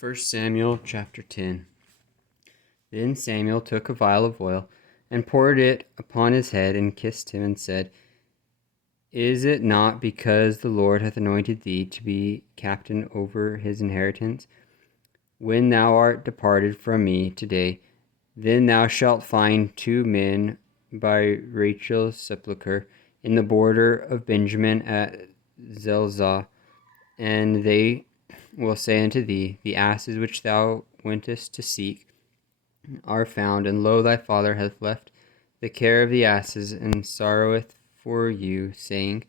1 Samuel chapter 10. Then Samuel took a vial of oil and poured it upon his head and kissed him and said, Is it not because the Lord hath anointed thee to be captain over his inheritance? When thou art departed from me today, then thou shalt find 2 men by Rachel's sepulchre in the border of Benjamin at Zelzah, and they will say unto thee, The asses which thou wentest to seek are found, and lo, thy father hath left the care of the asses, and sorroweth for you, saying,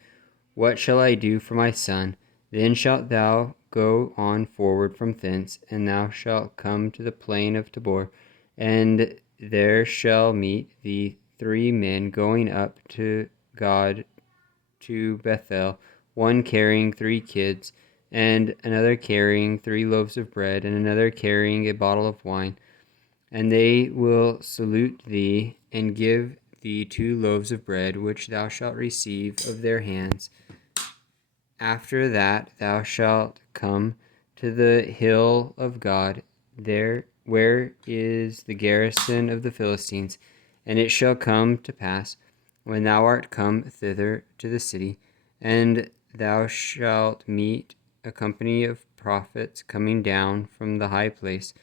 What shall I do for my son? Then shalt thou go on forward from thence, and thou shalt come to the plain of Tabor, and there shall meet thee 3 men going up to God to Bethel, one carrying 3 kids, and another carrying 3 loaves of bread, and another carrying a bottle of wine. And they will salute thee, and give thee 2 loaves of bread, which thou shalt receive of their hands. After that thou shalt come to the hill of God, there where is the garrison of the Philistines. And it shall come to pass, when thou art come thither to the city, and thou shalt meet a company of prophets coming down from the high place,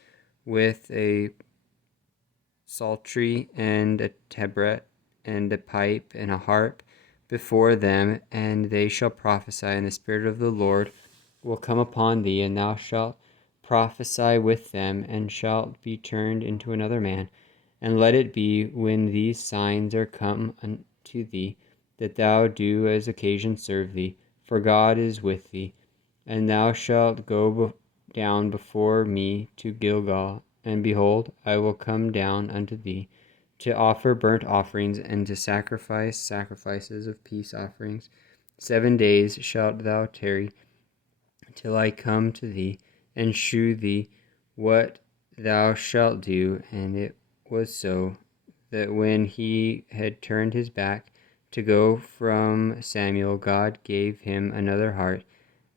with a psaltery and a tabret and a pipe and a harp before them, and they shall prophesy, and the Spirit of the Lord will come upon thee, and thou shalt prophesy with them, and shalt be turned into another man. And let it be, when these signs are come unto thee, that thou do as occasion serve thee, for God is with thee. And thou shalt go down before me to Gilgal, and behold, I will come down unto thee, to offer burnt offerings, and to sacrifice sacrifices of peace offerings. 7 days shalt thou tarry, till I come to thee, and shew thee what thou shalt do. And it was so, that when he had turned his back to go from Samuel, God gave him another heart.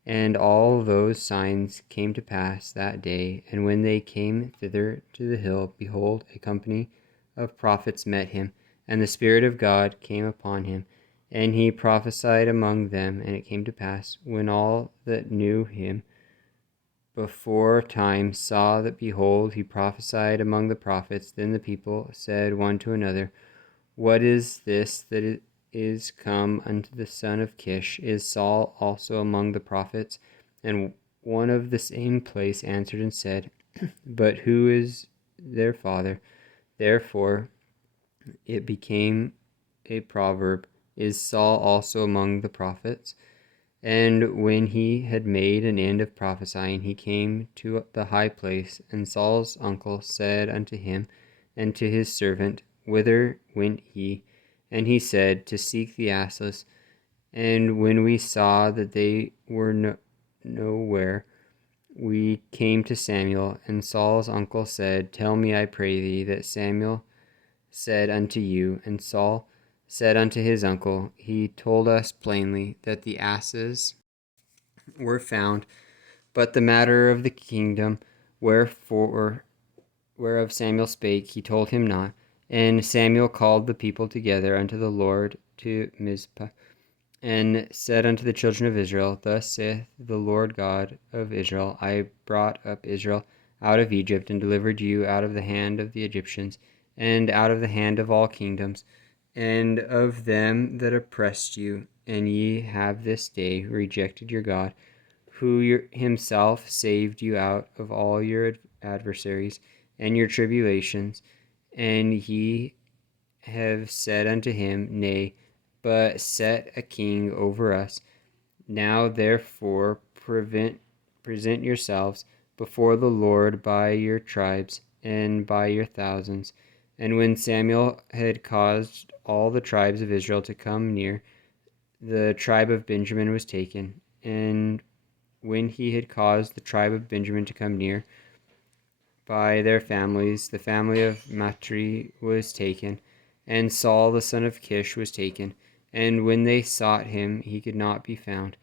And all those signs came to pass that day. And when they came thither to the hill, behold, a company of prophets met him, and the Spirit of God came upon him, and he prophesied among them. And it came to pass, when all that knew him before time saw that, behold, he prophesied among the prophets, then the people said one to another, What is this that is come unto the son of Kish? Is Saul also among the prophets? And one of the same place answered and said, But who is their father? Therefore it became a proverb, Is Saul also among the prophets? And when he had made an end of prophesying, he came to the high place, and Saul's uncle said unto him and to his servant, Whither went ye? And he said, To seek the asses. And when we saw that they were nowhere, we came to Samuel. And Saul's uncle said, Tell me, I pray thee, that Samuel said unto you. And Saul said unto his uncle, He told us plainly that the asses were found, but the matter of the kingdom whereof Samuel spake, he told him not. And Samuel called the people together unto the Lord to Mizpah, and said unto the children of Israel, Thus saith the Lord God of Israel, I brought up Israel out of Egypt, and delivered you out of the hand of the Egyptians, and out of the hand of all kingdoms, and of them that oppressed you. And ye have this day rejected your God, who himself saved you out of all your adversaries and your tribulations. And ye have said unto him, Nay, but set a king over us. Now therefore present yourselves before the Lord by your tribes and by your thousands. And when Samuel had caused all the tribes of Israel to come near, the tribe of Benjamin was taken. And when he had caused the tribe of Benjamin to come near by their families, the family of Matri was taken, and Saul the son of Kish was taken. And when they sought him, he could not be found.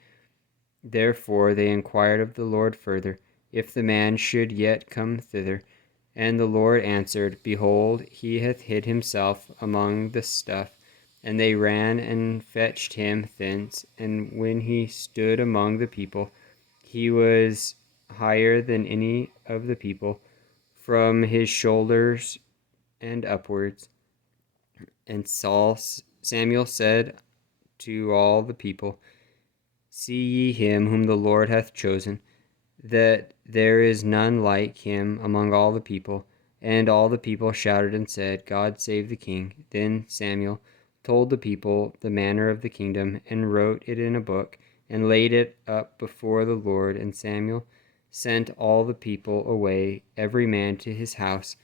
Therefore they inquired of the Lord further, if the man should yet come thither. And the Lord answered, Behold, he hath hid himself among the stuff. And they ran and fetched him thence. And when he stood among the people, he was higher than any of the people, from his shoulders and upwards. And Samuel said to all the people, See ye him whom the Lord hath chosen, that there is none like him among all the people. And all the people shouted and said, God save the king. Then Samuel told the people the manner of the kingdom, and wrote it in a book, and laid it up before the Lord. And Samuel sent all the people away, every man to his house.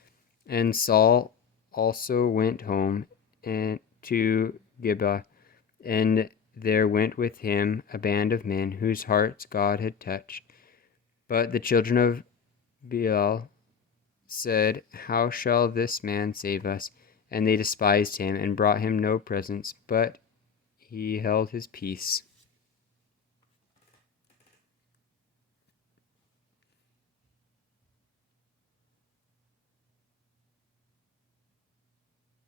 And Saul also went home and to Gibeah, and there went with him a band of men whose hearts God had touched. But the children of Belial said, How shall this man save us? And they despised him, and brought him no presents, but he held his peace.